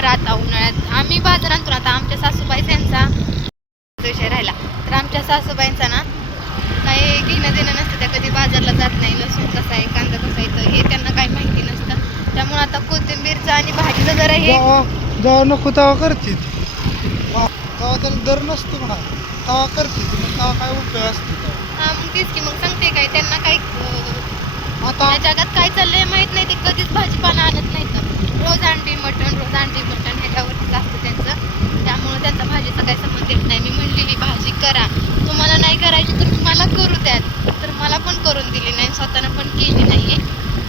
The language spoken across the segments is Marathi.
बरा आता उन्हाळ्यात आम्ही बाजार आणतो. आता आमच्या सासूबाई त्यांचा विषय राहिला तर आमच्या सासूबाईंचा ना काही घेणं देणं नसतं. त्या कधी बाजारला जात नाही. लसूण कसा आहे, कांदा कसा आहे हे त्यांना काही माहिती नसतं. त्यामुळे आता कोथिंबीरचं आणि भाजीचं जरा हे जेव्हा नको तेव्हा करते तेव्हा त्याला दर नसतो म्हणा. तेव्हा करते तेव्हा काय उपयोग असतो. हा मग तेच की मग सांगते काय त्यांना काही आता या जगात काय चाललंय माहित नाही. ते कधीच भाजीपाला आणत नाही. तर रोज अंडी मटण ह्याच्यावरतीच असतं त्यांचं. त्यामुळे त्यांचा भाजीचा काही संबंध येत नाही. मी म्हणलेली भाजी करा, तुम्हाला नाही करायची तर मला करू द्यात, तर मला पण करून दिली नाही, स्वतःनं पण केली नाहीये.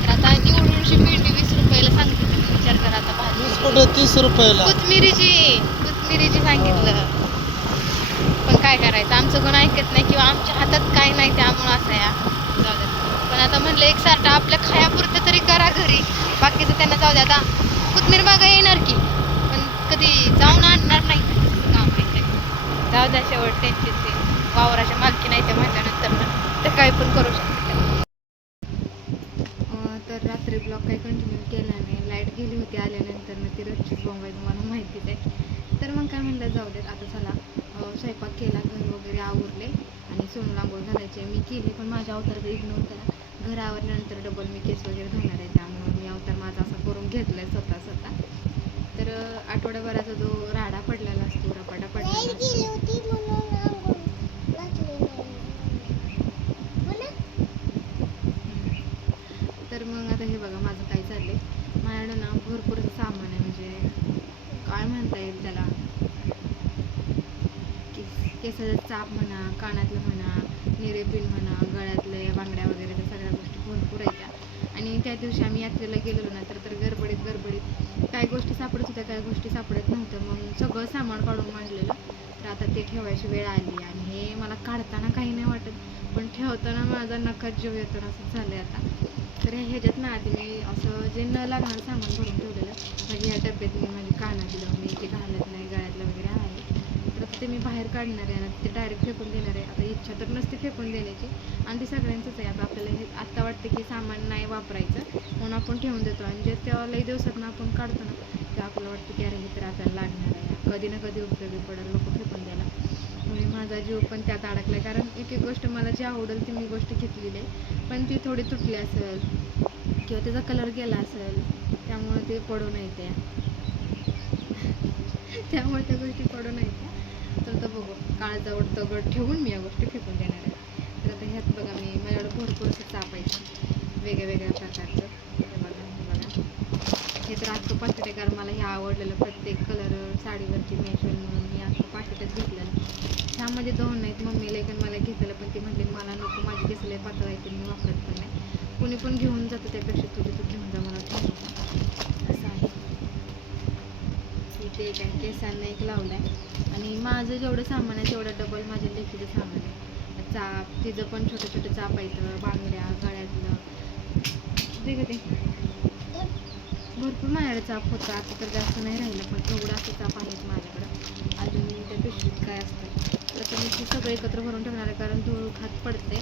तर आता निवडूनशी भेंडी 20 रुपयाला सांगते. तुम्ही विचार करा आता भाजी 30 रुपयाला कोथमिरीची सांगितलं. पण काय करायचं, आमचं कोण ऐकत नाही किंवा आमच्या हातात काय नाही. त्यामुळं असं या जाऊ द्या. पण आता म्हणलं एकसारखं आपल्या खायापुरतं तरी करा घरी, बाकीचं त्यांना जाऊ द्या. आता कोथमीर बागा येणार की, पण कधी जाऊन आणणार नाही काम आहे. जाऊ द्या, शेवट त्यांची ते वावराच्या मालकी नाही ते म्हटल्यानंतर ना ते काही पण करू शकते. तर रात्री ब्लॉग काही कंटिन्यू केला नाही. लाईट गेली होती आल्यानंतर ना ती रोजचीच बॉम्ब आहे, तुम्हाला माहितीच आहे. तर मग काय म्हणलं जाऊ देत आता चला स्वयंपाक केला, घर वगैरे आवरले आणि सोनूला आंघोळ घालायचे मी केली. पण माझ्या अवताराचा इग्नोर करा. घर आवरल्यानंतर डबल मी केस वगैरे धुणार आहे. त्यामुळे मी अवतार माझा असा करून घेतलाय स्वतः. तर आठवड्याभराचा जो राडा पडलेला असतो, रपाटा पडलेला तर मग आता हे बघा माझं काय चाललंय. माझ्याकडं ना भरपूर सामान आहे. म्हणजे काय म्हणता येईल त्याला, केसाचं चाप म्हणा, कानातलं म्हणा, निरेपिन म्हणा, गळ्यातले बांगड्या वगैरे त्या सगळ्या गोष्टी भरपूर आहेत त्या. आणि त्या दिवशी आम्ही यात्रेला गेलेलो ना तर गडबडीत काय गोष्टी सापडत होत्या, काय गोष्टी सापडत नव्हत्या. मग सगळं सामान काढून मांडलेलं. तर आता ते ठेवायची वेळ आली आणि हे मला काढताना काही नाही वाटत, पण ठेवताना माझा नखात जीव येतो असं झालं आता. तर ह्याच्यात ना आधी मी असं जे न लागणार सामान भरून ठेवलेलं. म्हणजे ह्या डब्यात मी माझी कानातलं मी जे घालत नाही गळ्यातलं वगैरे आहे, तर ते मी बाहेर काढणार आहे आणि ते डायरेक्ट फेकून देणार आहे. आता इच्छा तर नसते फेकून देण्याची, आणि ते सगळ्यांचंच आहे. आता आपल्याला हे आत्ता वाटतं की सामान नाही वापरायचं म्हणून आपण ठेवून देतो, आणि जे तेव्हा लई दिवसातनं आपण काढतो ना तेव्हा आपल्याला वाटतं की अरे हे तर आपल्याला लागणार आहे, कधी ना कधी उपयोगी पडेल, नको फेकून द्यायला. म्हणून माझा जीव पण त्यात अडकला आहे. कारण एक गोष्ट मला जी आवडेल ती मी गोष्ट घेतलेली आहे, पण ती थोडी तुटली असेल किंवा त्याचा कलर गेला असेल, त्यामुळे ते पडून येते. त्यामुळे त्या गोष्टी पडून येत्या. तर बघू काळजावर दगड ठेवून मी या गोष्टी फेकून देणार आहे. तर आता ह्यात बघा मी माझ्याकडे भरपूर असं चापायचं वेगळ्या प्रकारचं. हे बघा हे तर अख्खं पाकिट आहे. कारण मला हे आवडलेलं प्रत्येक कलर साडीवरती मॅच होईल म्हणून मी अख्खं पाकिटच घेतलेलं. ह्यामध्ये 2 नाहीत, मम्मीला एक मला घेतलेलं, पण ती म्हटली मला नको, माझी केस लय पातळ आहे, मी वापरत पण नाही. कोणी पण घेऊन जातं त्यापेक्षा तू घेऊन जा, मला ठेवू असं आहे. इथे काय केसांना एक लावलं आहे. आणि माझं जेवढं सामान आहे तेवढं डबल माझ्या लेकीचं सामान आहे. चाप तिचं पण छोटं चाप येतं, बांगड्या गळ्यातलं ते भरपूर माझ्याकडे चाप होता. आता तर जास्त नाही राहिलं, पण एवढं असं चाप आहेत माझ्याकडं. अजून त्या पिशवीत काय असतं तर मी ते सगळं एकत्र भरून ठेवणार आहे, कारण धूळ खात पडते.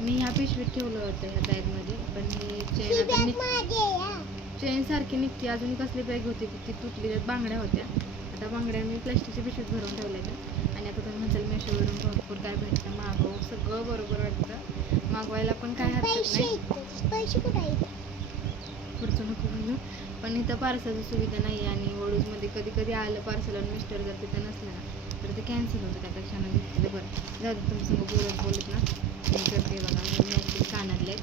मी ह्या पिशवीत ठेवलं होतं ह्या बॅगमध्ये, पण ही चेन सारखी निघते. अजून कसली बॅग होती ती तुटली, त्यात बांगड्या होत्या. आता बांगड्या मी प्लास्टिकच्या पिशवीत भरून ठेवल्या. आणि आता तुम्ही म्हणताल मेशोवरून भरपूर काय भेटतं, मागव, सगळं बरोबर वाटतं, मागवायला पण काय हरकत नाही. पुढचं नको म्हणू, पण इथं पार्सलची सुविधा नाही आहे. आणि वडूजमध्ये कधी आलं पार्सल आणि मिस्टर जर तिथं नसलं ना तर ते कॅन्सल होतं. त्यापेक्षा न घेतलं बरं. जाऊ दे, तुम्ही सगळं बोलत ना मी करते. बघा मॅचिंग कानातले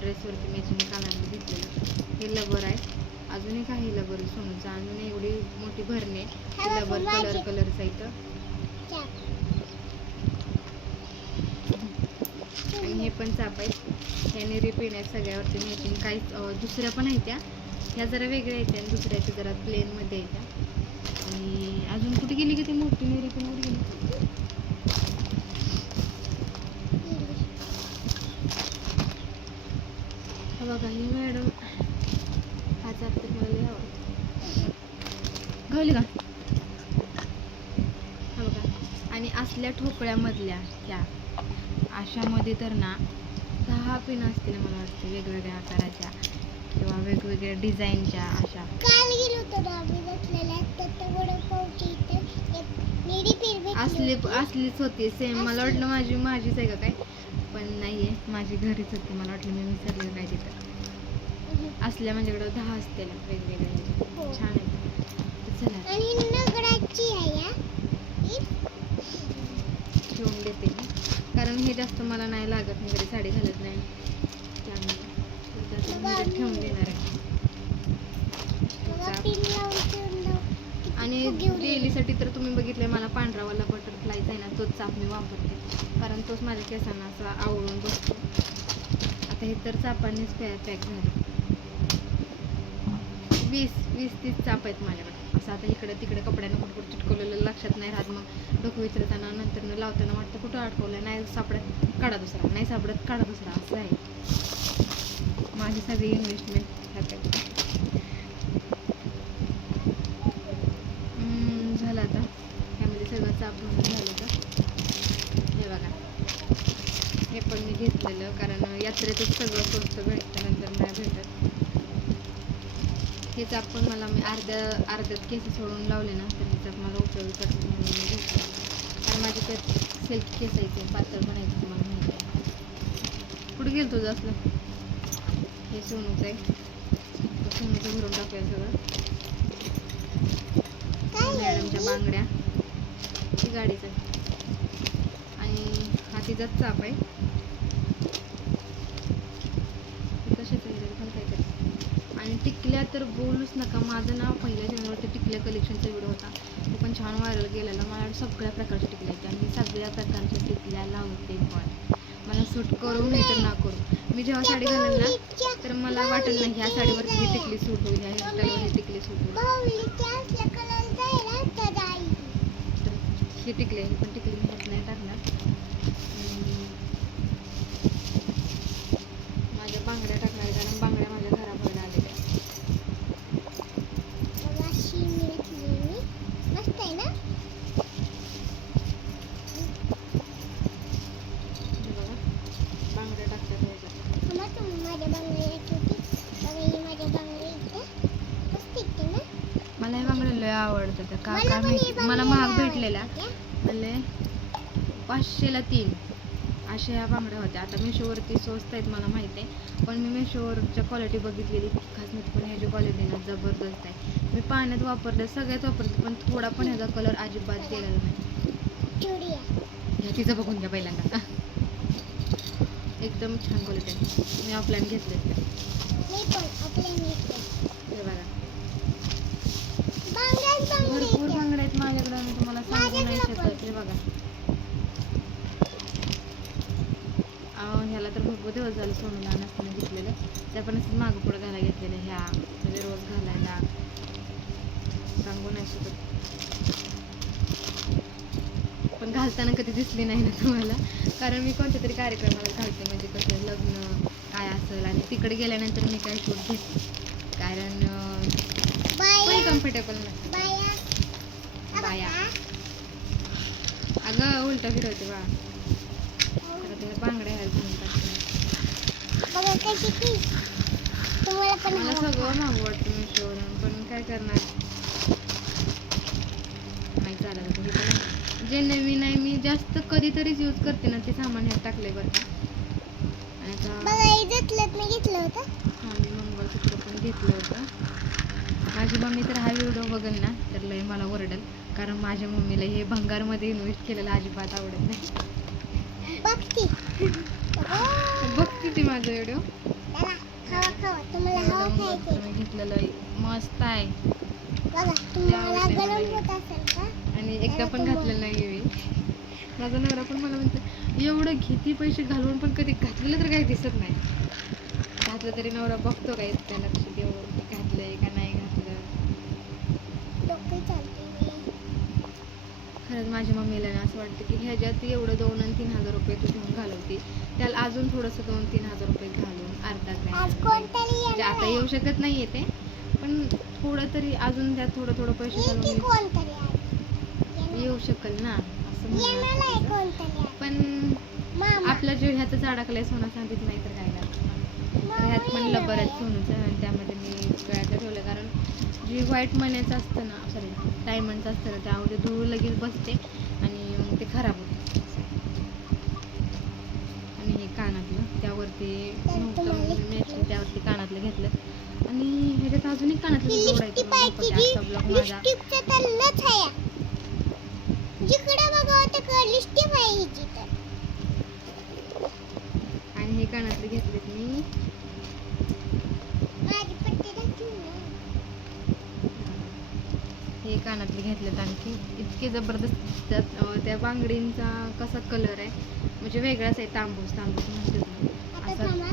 ड्रेसवरती मॅचिंग कानातले घेतलेलं. हे लबर आहे. अजून एक आहे लबर सोनूचं, अजून एवढी मोठी भरणे लबर कलरचा इथं. आणि हे पण चाप आहेत. ह्याने रिपेन आहेत सगळ्यावरती मॅचिंग. काही दुसऱ्या पण आहेत, ह्या जरा वेगळ्या आहेत आणि दुसऱ्याच्या जरा प्लेनमध्ये येत्या. आणि अजून कुठे गेली की ती मोठी रिपेन कुठे गेली बघा. ही मॅडम हा चाप तर मला लय आवडतो. घावली का हा बघा. आणि असल्या ठोकळ्यामधल्या ह्या अशामध्ये तर ना 10 पिन असतील मला वाटतं, वेगवेगळ्या आकाराच्या. किंवा वेगवेगळ्या डिझाईनच्या अशा काल गेलो होतो ना आम्ही बसलेल्या तर वडापावची इथं एक निळी पीर भेटली असलीच होती सेम. मला वाटलं माझीच आहे का काय, पण नाहीये, माझी घरीच होती. मला वाटलं मी विसरले काय तिथं. असल्या माझ्याकडे 10 असतील वेगवेगळ्या. हो. छान आहे. तर चला आणि नगराची आहे या ठेवून देते मी, कारण हे जास्त मला नाही लागत. मी घरी साडी घालत नाही त्यामुळे तर ते ठेवून देणार आहे. बघा पिन लावून आणि डेलीसाठी तर तुम्ही बघितलंय मला पांढरावाला बटरफ्लायचा आहे ना, तोच चाप मी वापरते, कारण तोच माझ्या केसांना असा आवळून बसतो. आता हे तर चापांनीच पॅक झाले. 20-30 चाप आहेत माझ्याकडे. असं आता इकडं तिकडे कपड्यांना कुठं चिटकवलेलं लक्षात नाही राहत. मग डोकं विचारताना नंतर न लावताना वाटतं कुठं अडकवलं, नाही सापडत काढा दुसरा, नाही सापडत काढा दुसरा, असं आहे माझी सगळी इन्व्हेस्टमेंट ह्यात. झालं आता ह्यामध्ये सगळं चाप भरून झालं का. हे बघा, हे पण मी घेतलेलं, कारण यात्रेतच सगळं स्वस्त भेटतं, नंतर नाही भेटत. हे चाप पण मला मी अर्ध्यात केस सोडून लावले ना, तर हे चाप मला उपयोगी पडतो म्हणून मी घेतलं. कारण माझे सिल्क केस यायचे, पातळ पण यायचे, मला माहिती आहे. कुठे गेलं तुझं असलं. हे सोनूचं आहे, सोनूचं भरून टाकूया सगळं. मॅडमच्या बांगड्या, ही गाडीचं आहे, आणि हा तिचाच चाप आहे. कशाच आहे पण काहीतरी. आणि टिकल्या तर बोलूच नका. माझं नाव पहिल्या चॅनलवरती टिकल्या कलेक्शनचा व्हिडिओ होता, तो पण छान व्हायरल गेलेला. मला सगळ्या प्रकारच्या टिकल्या आहेत आणि सगळ्या प्रकारच्या टिकल्या लावते पण, मला सूट करू नाही तर ना करू. मी जेव्हा साडी घालेल ना तर मला वाटेल नाही ह्या साडीवरती ही टिकली सूट होईल, ह्या हेअरस्टाईलवर ही टिकली सूट होईल. तर ही टिकली आहे, पण टिकली मी ह्यात नाही टाकणार. माझ्या बांगड्या टाकणार आहे, कारण बांगड्या माझ्या खराब व्हायला आलेल्या. मस्त आहे ना. हे बघा, बांगड्या टाकतात ह्याच्यात. माझ्या बांगड्या माझ्या बांगड्या मस्त दिसते ना. मला हे बांगड्या लय आवडतात. त्या का मला काय पण माहिती, हे मला बांगड्या महाग आवडतात. भेटलेल्या. मला 500ला 3 अशा ह्या बांगड्या होत्या. आता मेशोवरती स्वस्त आहेत मला माहिती आहे, पण मी मेशोवरच्या क्वालिटी बघितलेली खास नाही, पण ह्याची क्वालिटी ना जबरदस्त आहे. मी पाण्यात वापरलं, सगळ्यात वापरलं, पण थोडा पण ह्याचा कलर अजिबात गेलेला नाही. चुडी आहे. ह्या तिचं बघून घ्या पहिल्यांदा. एकदम छान क्वालिटी आहे. मी ऑफलाईन घेतले. मी पण आपल्या हे बघा, बांगड्याच भरपूर बांगड्या बांगड्या आहेत माझ्याकडे, मी तुम्हाला सांगू नाही शकत. हे बघा, ह्याला तर भरपूर दिवस झाले सोनू लहान असताना घेतलेलं. त्या पण असं मागं पुढं घालायला घेतलेलं, ह्या म्हणजे रोज घालायला सांगू नाही शकत. पण घालताना कधी दिसली नाही ना तुम्हाला, कारण मी कोणत्या तरी कार्यक्रमाला घालते, म्हणजे कसं लग्न काय असेल, आणि तिकडे गेल्यानंतर मी काय शूट घेते, कारण पण कम्फर्टेबल नसतं. बाया अगं उलटा फिरवते बा. तर ते बांगड्या आहेत म्हणतात. बघा कशी पीस तुम्हाला पण मला हवं सगळं का? मागू वाटतं मेशोवरून, पण काय करणार, नाही चालत आता. हे पण जे नवीन आहे मी जास्त कधीतरीच यूज करते ना, ते सामान ह्यात टाकले बरं का. आणि आता बघा इथलं मी घेतलं होतं. हां, मी मंगळसूत्र पण घेतलं होतं. माझी मम्मी तर हा व्हिडिओ बघेल ना तर लय मला ओरडेल, कारण माझ्या मम्मीला हे भंगारमध्ये इन्व्हेस्ट केलेलं अजिबात आवडत नाही. बघती बघते ती माझा व्हिडिओ. खावा तुम्हाला हवा खायचंय. मी घेतलेलं आहे, मस्त आहे. बघा तुम्हाला आवडते मला गरम हे. होत असेल का. आणि एकदा पण घातलेलं नाही मी. माझा नवरा पण मला म्हणतो एवढं घेती पैसे घालून पण कधी घातलेलं तर काही दिसत नाही. घातलं तरी नवरा बघतो काय त्या लक्ष देऊन घातलंय का नाही घातलं. डोकं चालते मी. खरंच माझ्या मम्मीला ना असं वाटतं की ह्याच्यात एवढं 2 आणि 3 हजार रुपये तू घेऊन घालवते, त्याला अजून थोडंसं 2-3 हजार रुपये घालून अर्धा आज ग्रॅम, कोणतरी म्हणजे येणार आता आहे. येऊ शकत नाही ते, पण थोडं तरी अजून त्यात थोडं पैसे ये की घालून कोणतरी आज येऊ शकल ना असं येणार आहे म्हणून. कोणतरी आज. पण मामा आपला जीव ह्यातच अडकलाय, सोना सांगित नाही तर काय करणार. तर ह्यात पण लबर आहेत सोनूचं आणि त्यामध्ये मी गळ्यातलं ठेवलं कारण जी व्हाईट मण्याचं असतं ना सॉरी डायमंडचं असतं ना त्यामध्ये धूळ लगेच बसते आणि मग ते खराब होतं. आणि हे कानातलं त्यावरती नव्हतं मॅचिंग त्यावरती कानातलं घेतलं आणि ह्याच्यात अजून एक कानातलं जोडायचं आजचा ब्लॉग माझा जिकडे बघा तिकडे लिस्टिप आहे हिची तर. आणि हे कानातले घेतलेत मी माझी पट्टी दाखव ना. हे कानातले घेतलेत आणखी इतके जबरदस्त त्या बांगडींचा कसा कलर आहे म्हणजे वेगळाच आहे तांबूस म्हणतात ना आता असा थांबा.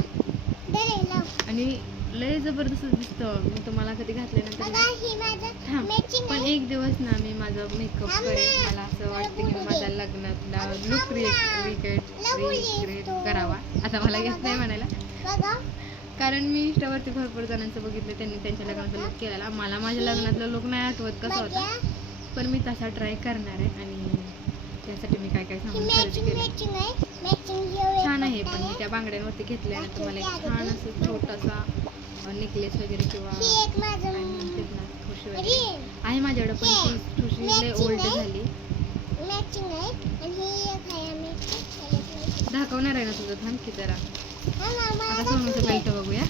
दरे लाव. आणि लय जबरदस्त दिसतं. मी तुम्हाला कधी घातल्यानंतर बघा ही माझं थांब मॅचिंग पण आहे. एक दिवस ना मी माझं मेकअप थांब करेन ना. मला असं वाटतं मला की बोलू माझ्या दे. लग्नातला अगं लुक थांब ना. रिक्रिएट बोलतो. करावा आता मला येत नाही म्हणायला बघा कारण मी इंस्टावरती भरपूर जणांचं बघितलं त्यांनी त्यांच्या लग्नाचा लुक केलेला मला माझ्या लग्नातला लुक नाही आठवत कसा होता माझ्या पण मी तसा ट्राय करणार आहे आणि त्यासाठी मी काय काय ही सामान खरेदी केलं मॅचिंग आहे. मॅचिंग छान आहे पण मी त्या बांगड्यांवरती घेतल्यानं तुम्हाला एक छान असं छोटासा नेकलेस वगैरे किंवा ही एक माझं काय म्हणतात ना ठुशी वगैरे रिंग आहे माझ्याकडे पण ती ठुशी लय ओल्ड झाली मॅचिंग आहे आणि ही एक आहे आम्ही दाखवणार आहे ना तुझं थांब की जरा आता सोनूचं ही बेल्ट बघूया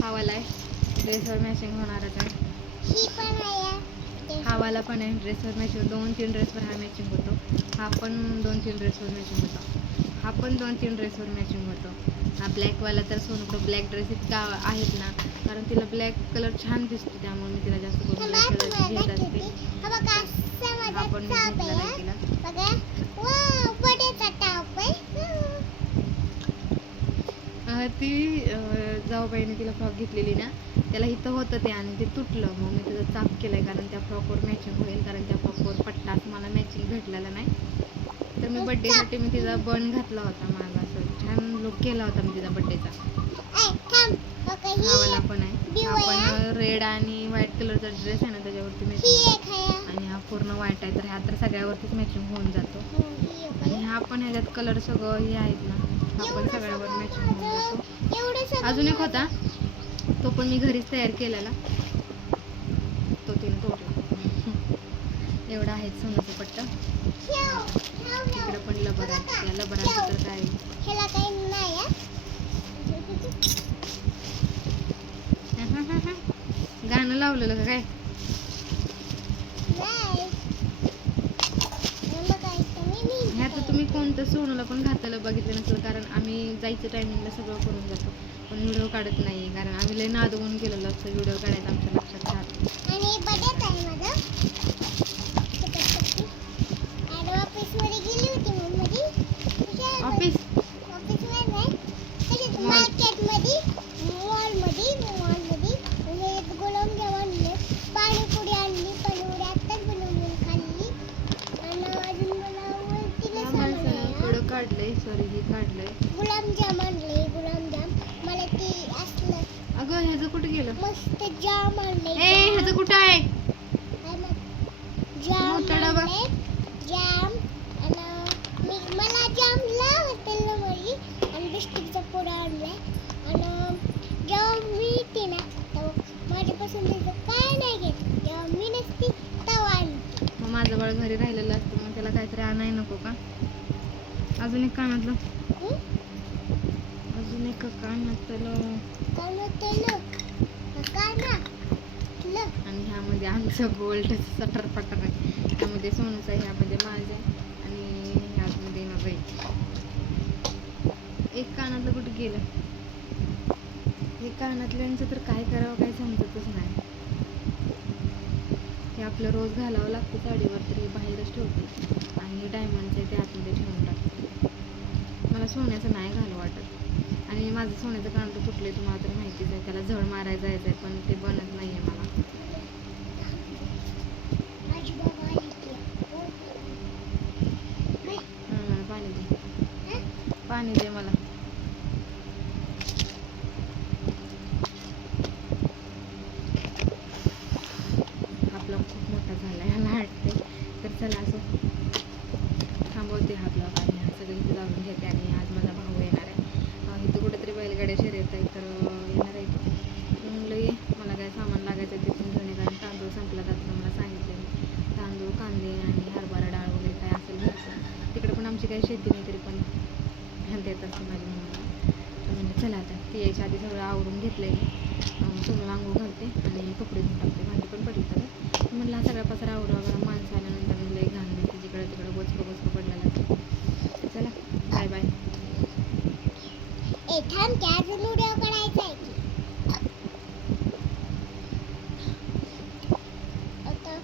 हा वाला आहे ड्रेसवर मॅचिंग होणारच आहे पण आहे. हा वाला पण आहे ड्रेसवर मॅचिंग 2-3 ड्रेसवर हा मॅचिंग होतो हा पण 2-3 ड्रेसवर मॅचिंग होतो हा पण 2-3 ड्रेसवर मॅचिंग होतो हा ब्लॅकवाला तर सोनूचं ब्लॅक ड्रेस इतका आहेत ना कारण तिला ब्लॅक कलर छान दिसतो त्यामुळे मी तिला जास्त करून ब्लॅक कलरची घेत असते हा बघा असा माझा हा पण मी टॉप घेतला नाही आहे. तिला बघा वाव बड्याचा टॉप आहे. ती जाऊबाईने तिला फ्रॉक घेतलेली ना त्याला इथं होतं ते आणि ते तुटलं मग मी त्याचं चाप केलंय कारण त्या फ्रॉकवर मॅचिंग होईल कारण त्या फ्रॉकवर पट्टा असं मला मॅचिंग भेटलेला नाही तर मी बड्डेसाठी मी तिचा बन घातला होता माझा असं छान लुक केला होता मी तिचा बड्डेचा ऐ थांब. बघा हा वाला ही पण आहे blue हा आहे. पण रेड आणि व्हाईट कलरचा ड्रेस आहे ना त्याच्यावरती ही मॅचिंग एक आहे. आणि हा पूर्ण व्हाईट आहे तर ह्या तर सगळ्यावरतीच मॅचिंग होऊन जातो हो, ही एक आणि आहे. हा पण ह्याच्यात कलर सगळं हे आहेत ना हा पण सगळ्यावर मॅचिंग होऊन जातो एवढं सगळं अजून एक होता तो पण मी घरीच तयार केलेला तो तिने तोडला एवढा आहे सोन्याचं पट्टा तिकडे पण लबर आहे त्या लबराचं तर काय ह्याला काही नाही आहे. गाणं लावलेलं का काय नाही. बघा इथं मी ह्यात तुम्ही कोणतं सोनूला पण घातलेलं बघितलं नसेल कारण आम्ही जायचं टायमिंगला सगळं करून जातो पण व्हिडिओ काढत नाही कारण आम्ही लय नादवून केलेलं असतं व्हिडिओ काढायचं आमच्या लक्षात राहत आणि बड्याच आहे माझं. ऑफिसमध्ये गेली होती मी मध्ये. ऑफिस ऑफिसमध्ये नाही. कशात Mall. मार्केटमध्ये मॉलमध्ये हे गुलाबजाम आणले पाणीपुरी आणली पाणीपुरी आत्ताच बनवून खाल्ली आणि अजून मला वरतीला सामान आहे. थोडं काढलंय सॉरी हे काढलंय गुलाबजाम आणले गुलाबजाम मला ते असलं अगं ह्याचं कुठे गेलं मस्त जाम आणले ए ह्याचं कुठं आहे जाम मोठा डबा. आणले जाम आणि मला जाम आवडतं मरी आणि बिस्किटचा पुडा आणलाय आणि जेव्हा मी येते ना तेव्हा माझ्यापासून त्याचं काय नाही घेत जेव्हा मी नसते तेव्हा आणते. मग माझं बाळ घरी राहिलेलं असतं मग त्याला काहीतरी आणाय नको का अजून एक कानातलं हं? अजून एक कानातलं काय नव्हतं काय ना आणि ह्यामध्ये आमचं गोल्ड सटर पटर आहे त्यामध्ये सोनूचं आहे ह्यामध्ये माझं आहे आणि ह्यामध्ये माझं आहे एक कानातलं कुठे गेलं हे कानातल्यांचं तर काय करावं काय समजतच नाही हे आपलं रोज घालावं लागतं साडीवर तरी बाहेरच ठेवते आणि डायमंडचं आहे ते आतमध्ये ठेवून टाकते मला सोन्याचं नाही घालू वाटत आणि माझं सोन्याचं कानातलं तुटले तुम्हाला तर माहितीच आहे त्याला झळ मारायला जायचं आहे पण ते बनत नाही आहे मला माझी बाबा आली की. मला पाणी दे पाणी दे मला आपला खूप मोठा झाला ह्याला वाटते तर चला असं थांबवते हा ब्लॉग आणि हा सगळं इथे जाऊन घेते आणि आज माझा भाऊ येणार आहे इथं कुठेतरी बैल निवांत येत असते माझी मम्मीला. तर म्हणलं चला आता ती यायच्या आधी सगळं आवरून घेतलं आहे, सगळं आंघोळ घालते आणि कपडे धुवून टाकते, भांडी पण पडली तर म्हणलं हा सगळा पसारा आवरा वगैरे माणसं आल्यानंतर लई घाण दिसते, जिकडं तिकडं बोचकं पडलेलं असतं. चला बाय बाय. ए थांब की अजून व्हिडिओ काढायचा आहे की. आता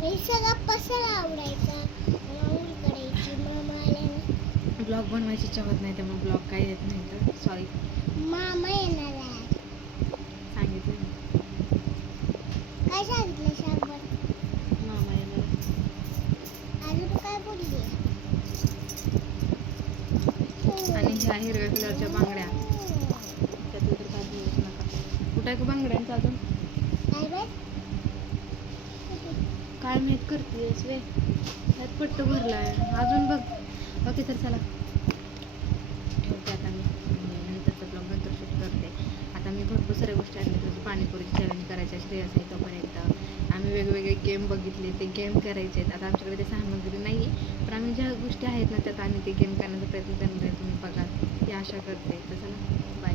हे सगळा पसारा आवडायचा, आंघोळ करायची, मामा आल्यानं. ब्लॉग बनवायची इच्छा होत नाही त्यामुळे ब्लॉग काय येत नाही, तर सॉरी. मामा येणार आहे. सांगितलं ना. काय सांगितलं सांग बरं. मामा येणार. अजून काय बोलली? आणि ह्या हिरव्या कलरच्या बांगड्या त्यातलं तर काय बोलूच नका. कुठं आहे का बांगड्यांचं अजून? काय बरं? काय माहीत करतेस वे, त्यात पट्ट भरलाय अजून बघ. ओके तर चला ठेवते आता मी, नंतरचं ब्लॉग नंतर शूट करते. आता मी भरपूर साऱ्या गोष्टी आणल्या, जसं पाणीपुरीची चॅलेंज करायच्या श्रेयस आहे तोपर्यंत आम्ही वेगवेगळे गेम बघितले, ते गेम करायचे आहेत. आता आमच्याकडे ते सामग्री नाही आहे, पण आम्ही ज्या गोष्टी आहेत ना त्यात आम्ही ते गेम करण्याचा प्रयत्न करणार आहे. तुम्ही बघा ही आशा करते. तर चला बाय.